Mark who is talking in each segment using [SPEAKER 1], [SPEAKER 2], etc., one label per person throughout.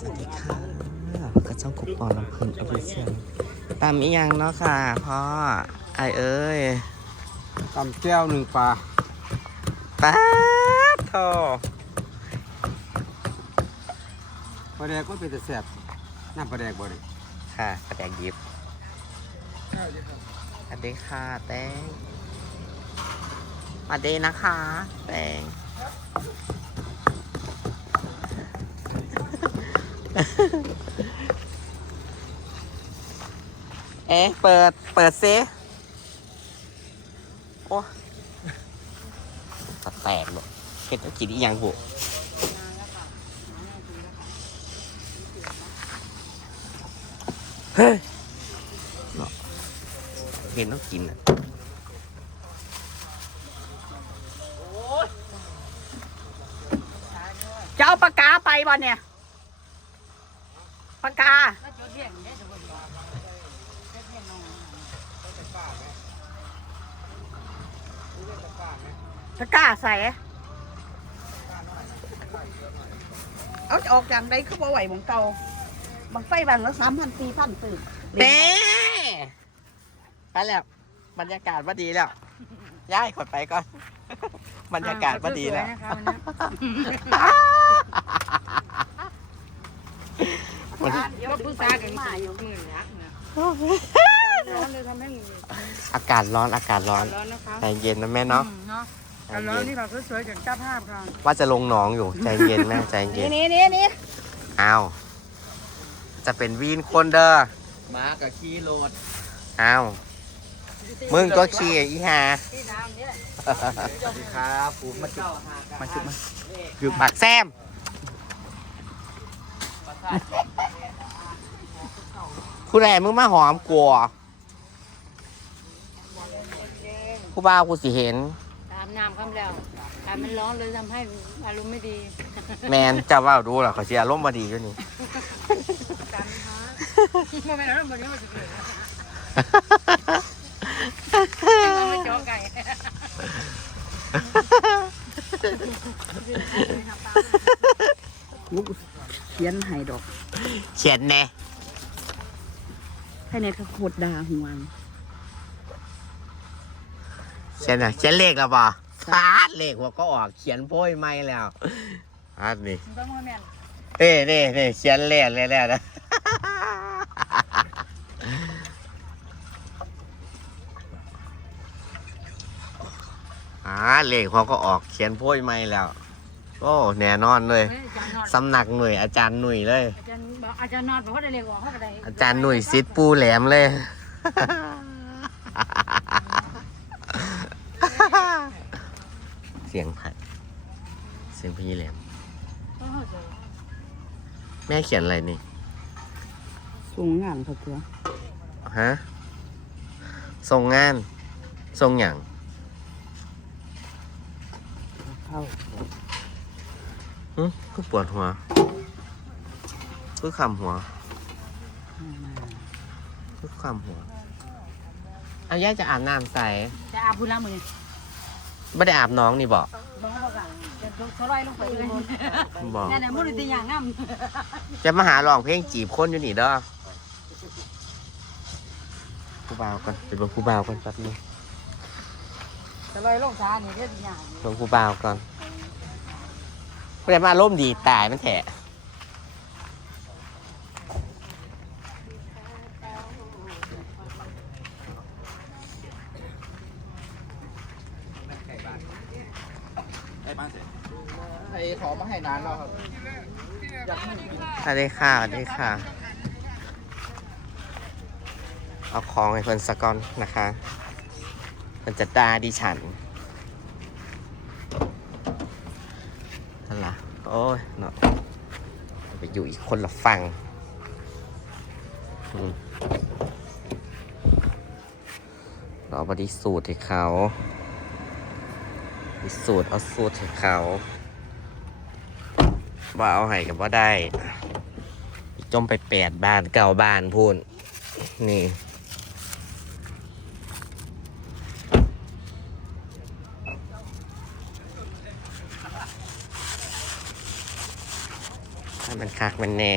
[SPEAKER 1] สวัสดีค่ะกระเจ้ากบปอลำพึงอภิเชียนตามอีหยังเนาะค่ะพ่อไอเอ้ย
[SPEAKER 2] ตำแก้วหนึ่งปลา
[SPEAKER 1] ป้าดโท
[SPEAKER 2] ปลาแดกก็เป็นแต่แสบน้ำปลาแดกบ่เนี่ย
[SPEAKER 1] ค่ะกระแดกยิบสวัสดีค่ะแตงสวัสดีนะคะแตง เอ๊ะ เปิด เปิดซิโอ้ตะแตกเลยเห็ดแล้วกินอีหยังบุเฮ้ยเนาะเห็นต้องกินอะ
[SPEAKER 3] จะเอาปากกาไปบ่เนี่ย ปากกาปากกาใส่ เอาจะออกจากใดคือบ่ไหวหมองเก่าบางไฟบางละสามพันสี่พันตื่น
[SPEAKER 1] เต้ไปแล้วบรรยากาศว่าดีแล้ว ย้ายขดไปก่อน บรรยากาศว่าดีแล้ว
[SPEAKER 3] เดี๋ยวปรึกษากันมาอยู่นี่นะร้อนเลยทำให้
[SPEAKER 1] อากาศร้อนอากาศร้อน
[SPEAKER 3] ร้อนนะคะ
[SPEAKER 1] ใจเย็นนะแม่เนาะ
[SPEAKER 3] เนาะ
[SPEAKER 1] ใจ
[SPEAKER 3] แต่ร้อน
[SPEAKER 1] เย็น
[SPEAKER 3] นี่แบบสวยๆจากเจ้าภาพค่ะ
[SPEAKER 1] ว่าจะลงหนองอยู่ใจเย็นแม่ใจเย็น
[SPEAKER 3] นี่นี่นี่
[SPEAKER 1] อ้าวจะเป็นวีนคนเด้อ
[SPEAKER 2] มากับขี้โลด
[SPEAKER 1] อ้าวมึงก็ขี้อีหา
[SPEAKER 3] ที่น้ำเนี่ย
[SPEAKER 2] สวัสดีครับผมมาจุดมาจุดมา
[SPEAKER 1] คือปากแซม ผู้ใดมึงมาหอมกลัวผู้บ่าวกูสิเห็น
[SPEAKER 3] ตามน้ำคำแล้วแต่มันร้อนเลยทำให้อารมณ์ไม่ดี
[SPEAKER 1] แมนจะว่าดูเหรอเขาเสียอารมณ์บดีอยู่นี่
[SPEAKER 3] กันฮะไม่เป็นไรมันนี้มันจะเกิดมันไม่จ่อไก่เขียนให้ดอก
[SPEAKER 1] เขียนแน่
[SPEAKER 3] ให้เน็ตเขาโคตรด่าหัว
[SPEAKER 1] เขียนน่ะเขียนเลขแล้วป่ะฟาดเลขหัวก็ออก เขียนโป้ยไม่แล้วอันนี้
[SPEAKER 3] ต้องมาแม่น
[SPEAKER 1] เอ้นี่นี่เขียนเลขเลยแล้วนะอ่าเลขเขาก็ออก เขียนโพ้ยไม่แล้ว โอ้แน่นอนเลย
[SPEAKER 3] อาจารย์นอด
[SPEAKER 1] สำนักหน่วยอาจารย์หน่วยเลย
[SPEAKER 3] อาจารย์บอกอาจารย์นอดบอกว่าได้เรียกว่าเขาก็ได้
[SPEAKER 1] อาจารย์หน่วยซิดปูแหลมเลย เสียงไผ่เสียงพี่แหลมแม่เขียนอะไรนี่
[SPEAKER 3] สูงงานเขาเกลือ
[SPEAKER 1] ฮะส่งงานส่งอย่าง
[SPEAKER 3] เข้า
[SPEAKER 1] หึคือปวดหัวคือคำหัวคือคำหัว เอาย่าจะอาบน้ำใส่
[SPEAKER 3] จะอาบพุละมือ
[SPEAKER 1] ไม่ได้อาบน้องนี่บอก
[SPEAKER 3] บอกว่ากันจะสไลด์ลงไปเลย
[SPEAKER 1] บอก
[SPEAKER 3] นี่นแหละมุริติอย่างงาม
[SPEAKER 1] จะมาหาลองเพลงจีบคนอยู่นี่เด้อครูบาวก่อนไปเบิ่งครูบาวก่อนแป๊บนึง
[SPEAKER 3] สไลด์ลงซานี่เรื่องอย่าง
[SPEAKER 1] เบิ่งครูบาวก่อน ไม่ได้มาร่มณ์ดีตายมันแถะ
[SPEAKER 2] ไอ้ขอมาให้นานแล้วครับอยากให้กิน
[SPEAKER 1] สวัสดีค่ะสวัสดีค่ะ เอาของให้เพิ่นสะก่อนนะคะมันจะดาดิฉันั่นละโอ้ยเนาะไปอยู่อีกคนละฝั่งเราบริสูตรให้เขาพิสูตรเอาสูตรให้เขาว่าเอาให้กับว่าได้จมไปแปดบ้านเก่าบ้านพูนนี่ มันคักมันแน่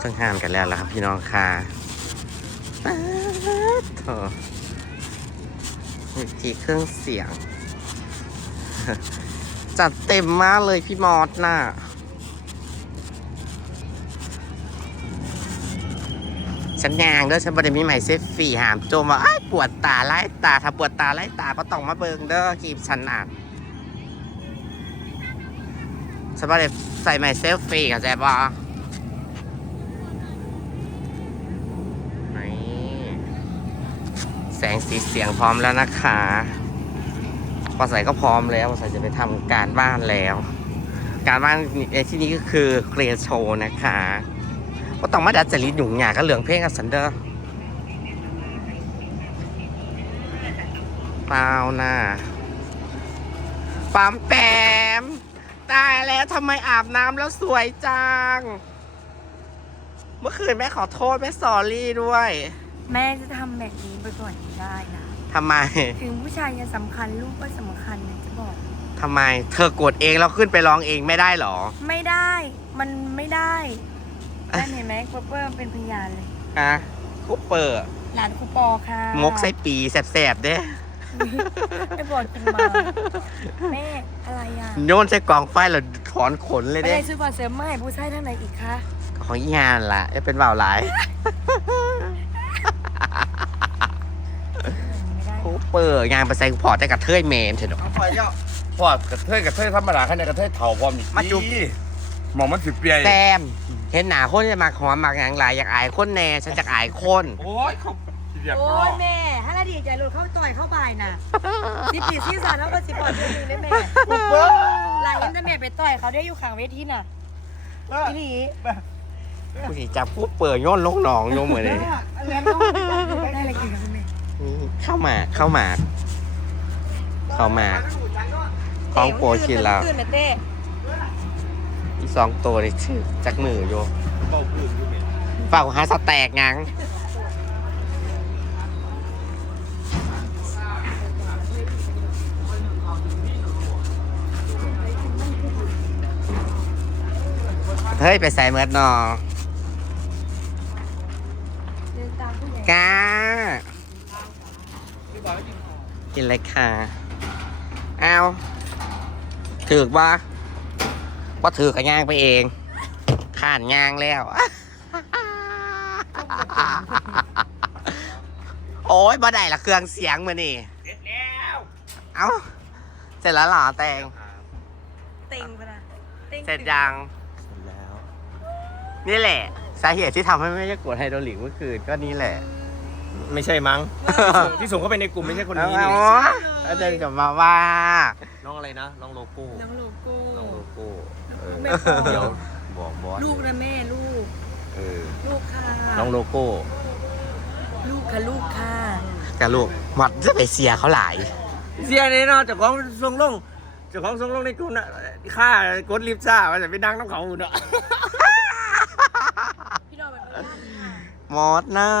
[SPEAKER 1] ซึ่งห้ามกันแล้วล่ะครับพี่น้องค่ะโถวิธีเครื่องเสียง จัดเต็มมากเลยพี่มอสน่ะ ฉันยางเด้อฉันบริมีใหม่เซฟฟรีหามโจมว่าอ้ายปวดตาไล่ตาถ้าปวดตาไล่ตาก็ต้องมาเบิงเด้อกีบฉันอะฉันบริใส่ใหม่เซฟฟรีเข้าใจปะนี่แสงสีเสียงพร้อมแล้วนะคะพอใส่ก็พร้อมแล้วพอใส่จะไปทำการบ้านแล้ว การบ้านในที่นี้ก็คือเคลียร์โชว์นะคะ ก็ต้องมาดัดจริตหยุ่งหยาก็เหลืองเพลงกับสันเดอร์เปล่านะปั๊มแปม ตายแล้วทำไมอาบน้ำแล้วสวยจัง เมื่อคืนแม่ขอโทษแม่สอรี่ด้วย
[SPEAKER 4] แม่จะทำแบบนี้บ่อยๆไม่ได้นะ
[SPEAKER 1] ทำไม
[SPEAKER 4] ถึงผู้ชายจะสำคัญลูกก็สำคัญนะจะบอก
[SPEAKER 1] ทำไม เธอกดเองแล้วขึ้นไปร้องเองไม่ได้เหรอ
[SPEAKER 4] ไม่ได้ มันไม่ได้ แม่เห็นไหมเปอร์เปอร์เป็นพยานเลย
[SPEAKER 1] ฮะคุปเปอร์
[SPEAKER 4] หลานครูปอค่ะ
[SPEAKER 1] งกไส้ปีแสบๆเด้
[SPEAKER 4] ไม่บอกคุณมาแม่อะไรอะ
[SPEAKER 1] โยนใส่กองไฟแล้วถอนขนเลย
[SPEAKER 4] ไม่
[SPEAKER 1] เด้
[SPEAKER 4] ได้ซื้อบัตรเสริมมาให้ผู้ชายท่านไหนอีกคะ
[SPEAKER 1] ของอีงานล่ะจะเป็นบ่าวหลาย
[SPEAKER 4] ไม่ได้
[SPEAKER 1] โอ้เปิดงานไปใส่พอร์ตได้กับเทยเมนเถอะเนาะ
[SPEAKER 2] เอาไปเจ้า
[SPEAKER 5] พอดกระเทยกระเทยธรรมดาแค่นี้กระเทยเถาพร้อมนี่
[SPEAKER 1] มาจุ๊บ
[SPEAKER 5] อีหมองมันสิเปีย
[SPEAKER 1] แซม เห็นหนาคนจะมาหอมมากงางหลายอยากอายคนแน่ฉันจะอายคน
[SPEAKER 5] โอ้ยเขาเรียบ
[SPEAKER 4] โอ้
[SPEAKER 5] ร้อย
[SPEAKER 4] ยแม่ถ้าละดีใจหลุดเข้าต่อยเข้าบ่ายน่ะสิปีซีสันแล้วก็สิปอดไม่ดีเลยแม่หลายยันจะแม่ไปต่อยเขาได้อยู่ข้างเวทีน่ะพี่หลี
[SPEAKER 1] ผู้ที่จับผู้เปิดโย้อนลงหนองโยมเหมือนเลย
[SPEAKER 4] ได้อะไรกินกับคุณแม่
[SPEAKER 1] นี่เข้ามาเข้ามา เข้ามา ของโปรดกินแล้ว
[SPEAKER 4] ขึ้นนะเต้
[SPEAKER 1] อีสองตัวนี่ชื่อจักมือโย
[SPEAKER 5] เบาพื้นอยู่แม่
[SPEAKER 1] ฝากหาสแตกงังเฮ้ย ไปใส่เมิดหนอ
[SPEAKER 4] เดินตามผู้ใหญ่
[SPEAKER 1] กากินเลยค่ะ เอาถือกบ่ ว่าถือกับย่างไปเองข่านย่างแล้ว โอ้ยบ่ได้ละเครื่องเสียงมือนี่
[SPEAKER 5] เสร็จแล้ว
[SPEAKER 1] เอ้า เสร็จแล้วเหรอแตง
[SPEAKER 4] เต็งปะนะต็ง
[SPEAKER 1] เสร็จยังนี่แหละ สาเหตุที่ทำให้ไม่ได้กดไฮโดรลิกเมื่อคืนก็นี่แหละ
[SPEAKER 5] ไม่ใช่มั้ง ที่ส่งเข้าไปในกลุ่มไม่ใช่คนนี้
[SPEAKER 1] เอา
[SPEAKER 5] นี่
[SPEAKER 1] แล้วเดินกลับมาว่า
[SPEAKER 5] น้องอะไรนะ น้องโลโก้
[SPEAKER 4] น้องโลโก้
[SPEAKER 5] น้องโลโก้เออ
[SPEAKER 4] ไม่พอ
[SPEAKER 5] เดี๋ยวบอกบอส
[SPEAKER 4] ลูกนะแม่ลูก
[SPEAKER 5] เออ
[SPEAKER 4] ลูกค่ะ
[SPEAKER 5] น้องโลโก้
[SPEAKER 4] ลูกค่ะลูกค่ะ
[SPEAKER 1] แต่ลูกหมัดจะไปเสียเขาหลาย
[SPEAKER 5] เสียแน่นอนเจ้าของทรงลงเจ้าของทรงลงในกลุ่มน่ะค่ากดลิฟต์ซ่าว่าจะไปนั่งน้ำเขาเนาะ
[SPEAKER 4] พี่น้องเป็นพยาน ค่ะ
[SPEAKER 1] หมดนะ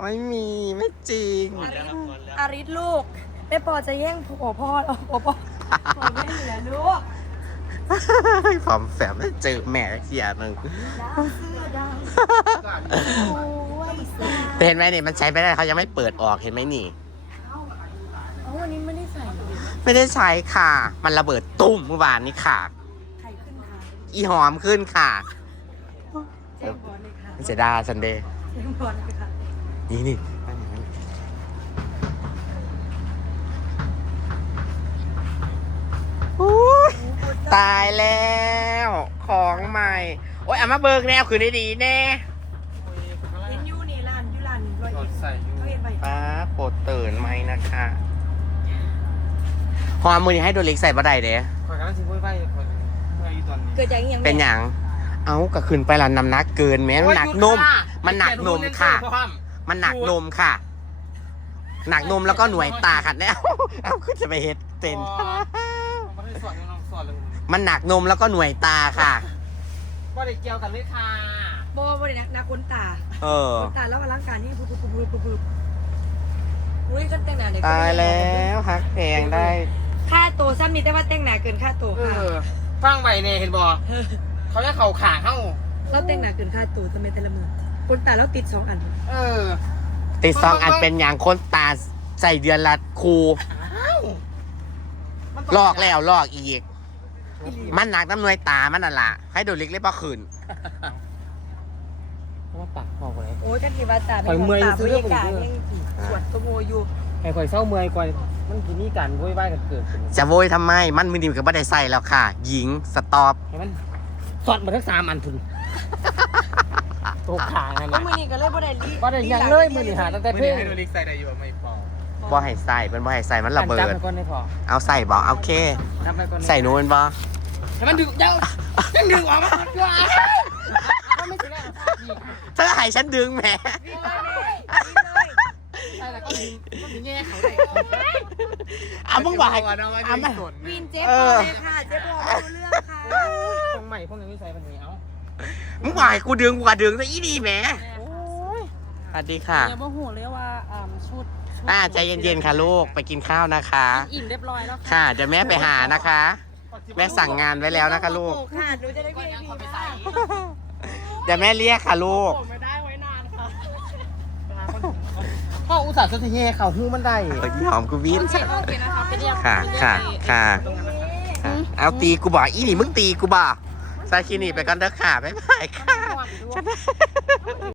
[SPEAKER 1] ไม่มีไม่จริง
[SPEAKER 4] อาริสลูกแม่ปอจะแย่งผัวพ่อแล้วผัวพ่อผัวแม่เหลือลูก
[SPEAKER 1] ผมแฝมเจอแม่เสียหนึ่ง
[SPEAKER 4] ดาวเสื้อดาวโอ้ยสา
[SPEAKER 1] แต่เห็นไหมนี่มันใช้ไม่ได้เขายังไม่เปิดออกเห็นไหมนี่
[SPEAKER 4] เอาวันนี้ไม่ได้ใส่เหรอ
[SPEAKER 1] ไม่ได้ใช้ค่ะ มันระเบิดตุ้มเมื่อวานนี้ค่ะ
[SPEAKER 4] ไข่ขึ้นค่ะ
[SPEAKER 1] อีหอมขึ้นค่ะ
[SPEAKER 4] เจ๊งบอลเลยค่ะ
[SPEAKER 1] เสียดายซันเดย์
[SPEAKER 4] เจ๊งบอลเลยค่ะ
[SPEAKER 1] นี่นี่อุ๊ยตายแล้ว ของใหม่ โอ้ยเอามาเบิกแนวคืนได้ดีแน่
[SPEAKER 4] เห็นยูนี่ร้านยูร้านร้อยเอ็ดเขาเห็นไป
[SPEAKER 1] ป้าโปรดตื่นไหมนะคะหอมมือนี้ให้โดนเล็กใส่บะไดเด้
[SPEAKER 2] ขอยกำลังสิพูดไปขอยไปอยู่ตอนนี้
[SPEAKER 4] เกิดจากอหย่าง
[SPEAKER 1] เป็นอย่าง เอาก็ขึ้นไปละน้ำหนักเกินแม้มันหนักนม มันหนักนมค่ะ มันหนักนมค่ะ หนักนมแล้วก็หน่วยตาขัดแล้วเอาขึ้นจะไปเฮ็ดเต้น
[SPEAKER 2] ไม่ได้สอนน้องสอนเลย
[SPEAKER 1] มันหนักนมแล้วก็หน่วยตาค่ะ
[SPEAKER 2] ว่าได้เกี่ยวกันเลยค่ะ
[SPEAKER 4] โบโบเด็กนักคนตา
[SPEAKER 1] เออ
[SPEAKER 4] คนตาแล้วอลังการนี่ปุ๊บปุ๊บปุ๊บปุ๊บปุ๊บอุ้ยขั้นแต่งหน้าเนี่ย
[SPEAKER 1] ตายแล้วฮักแพงได้
[SPEAKER 4] ค่าตัวซ้ำนี่แต่ว่าแต่งหน้าเกินค่าตัว
[SPEAKER 3] เอ
[SPEAKER 4] ค่ะ
[SPEAKER 3] อฟังใหม่เนี่ยเห็นบ่ เขาจะเข่าขาเข้า
[SPEAKER 4] เราแต่งหน้าเกินค่าตัวทำไมแต่ละมือคนตาเราติดสองอัน
[SPEAKER 3] เออ
[SPEAKER 1] ติดซองอันเป็นอย่างคนตาใส่เดือนละครูลอกแล้วลอกอีก มันหนักน้ำหนวยตามันน่ะล่ะให้ดูเล็กเล็กบ่ขึ้น
[SPEAKER 3] ว่าปากพอเลย
[SPEAKER 4] โอ้ยกันกี่ว่าตา
[SPEAKER 3] ข่อยเมื่อย
[SPEAKER 4] ตา
[SPEAKER 3] ซื้
[SPEAKER 4] บ
[SPEAKER 3] อ
[SPEAKER 4] รรยากาศ
[SPEAKER 3] ผมด้วย
[SPEAKER 4] ยังสวดตัวโมอยู่
[SPEAKER 3] ไอ้ข่อยเศร้าเมื่อยกว่ามันกินนี่กันโวยวายกันเกิดขึ้น
[SPEAKER 1] จะโวยทำไม มันมือดีกับบ่ได้ใส่แล้วค่ะ หญิงสต็อป
[SPEAKER 3] ให้มัน สอดมาทั้งสามอันถึงตัวขาไง
[SPEAKER 4] ก็
[SPEAKER 3] เนี่ย
[SPEAKER 4] มือนี้ก็เลยบ่ได้รี
[SPEAKER 3] ว่าได้ยังเลยมือนี่หาตั้งแต่เพลง
[SPEAKER 1] บ่ให้ใส่เป็นบ่ให้ใส่มันระเบิ
[SPEAKER 3] จับ
[SPEAKER 1] ด
[SPEAKER 3] ไปก่อนได้พอ
[SPEAKER 1] เอาใส่บ่โอเค
[SPEAKER 3] จับไปก่อน
[SPEAKER 1] ใส่หนูเป็นบ่
[SPEAKER 3] ให้มันดึงเย้ายังดึงออกมาก่อนก็ไม่ใช่แล้ว
[SPEAKER 1] เธอให้ฉันดึงแหม
[SPEAKER 3] ใช่แล้วก็ดึงก็มีแง่เขาเลย
[SPEAKER 1] เอามึงบอกให้ เอามา
[SPEAKER 4] วินเจ๊
[SPEAKER 1] เอ
[SPEAKER 4] พอ
[SPEAKER 1] อ
[SPEAKER 4] เลยค่ะ เจ๊พอไม่รู้เรื่อง ค่ะ
[SPEAKER 3] พวงใหม่พวกนี้ไม่ใส่ปันนี้เอ้า
[SPEAKER 1] มึงบอกให้กูดึงกูก็ดึงซะอีดีแหมสวัสดีค่ะ
[SPEAKER 6] อย่าโมโหเลยว่าอ่าชุดชุด
[SPEAKER 1] อ่าใจเย็นๆค่ะลูกไปกินข้าวนะคะ
[SPEAKER 6] อิ่มเรียบร้อยแล้วค่ะ
[SPEAKER 1] ค่ะเดี๋ยวแม่ไปหานะคะ แม่สั่งงานไว้แล้วนะคะลูก
[SPEAKER 4] โอ้ค่ะหนูจะได้พี่พีค่ะ
[SPEAKER 1] เดี๋ยวแม่เรียกค่ะลูก
[SPEAKER 6] ไม่ได้ไว้นานค่ะ
[SPEAKER 3] พ่ออุตส่าห์จะเทเข่าหูมันได้
[SPEAKER 1] เฮ้ยหอมกูวิน
[SPEAKER 6] โอเคโอเคนะคะไปเรียก
[SPEAKER 1] ค่ะ ค่ะ ค่ะ เอาตีกูบอกอีนี่มึงตีกูบอก ซาคินี่ไปก่อนเด้อค่ะ บ๊ายบายค่ะ